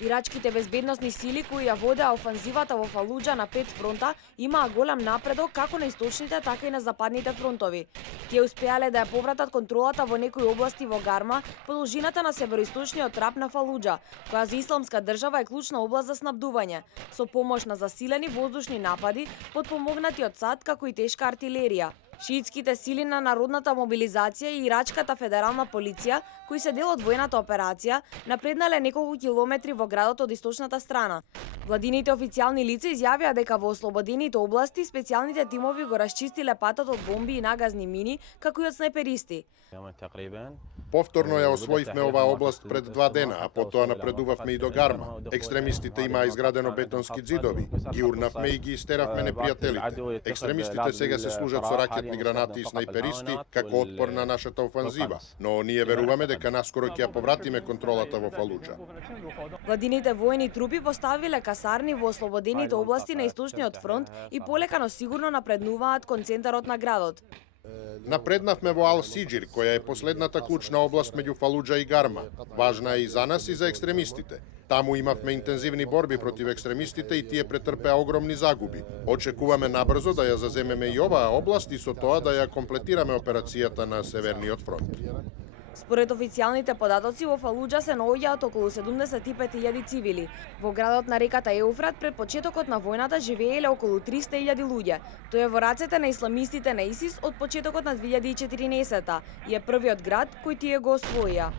Ирачките безбедносни сили кои ја водеа офанзивата во Фалуџа на 5 фронта имаа голем напредок како на источните, така и на западните фронтови. Тие успеале да ја повратат контролата во некои области во Гарма по должината на североисточниот трап на Фалуџа, која за исламска држава е клучна област за снабдување, со помош на засилени воздушни напади, подпомогнати од САД како и тешка артилерија. Шиитските сили на народната мобилизација и ирачката федерална полиција, кои се дел од војната операција, напреднале неколку километри во градот од источната страна. Владините официјални лица изјавија дека во ослободените области специјалните тимови го расчистиле патот од бомби и нагазни мини, како и од снайперисти. Повторно ја освоивме оваа област пред 2 дена, а потоа напредувавме и до Гарма. Екстремистите имаа изградено бетонски ѕидови, ги урнавме и ги истеравме непријателите. Екстремистите сега се служат со ракетни гранати и снайперисти како отпор на нашата офанзива, но ние веруваме дека наскоро ќе ја повратиме контролата во Фалуџа. Владините војни трупи поставиле касарни во ослободените области на источниот фронт и полека но сигурно напреднуваат кон центарот на градот. Напреднавме во Ал-Сиџир, која е последната клучна област меѓу Фалуџа и Гарма. Важна е и за нас и за екстремистите. Таму имавме интензивни борби против екстремистите и тие претрпеа огромни загуби. Очекуваме набрзо да ја заземеме и оваа област и со тоа да ја комплетираме операцијата на Северниот фронт. Според официјалните податоци, во Фалуџа се наоѓаат околу 75.000 цивили. Во градот на реката Еуфрат пред почетокот на војната живееле околу 300.000 луѓе. Тој е во рацете на исламистите на ИСИС од почетокот на 2014 и е првиот град кој тие го освоија.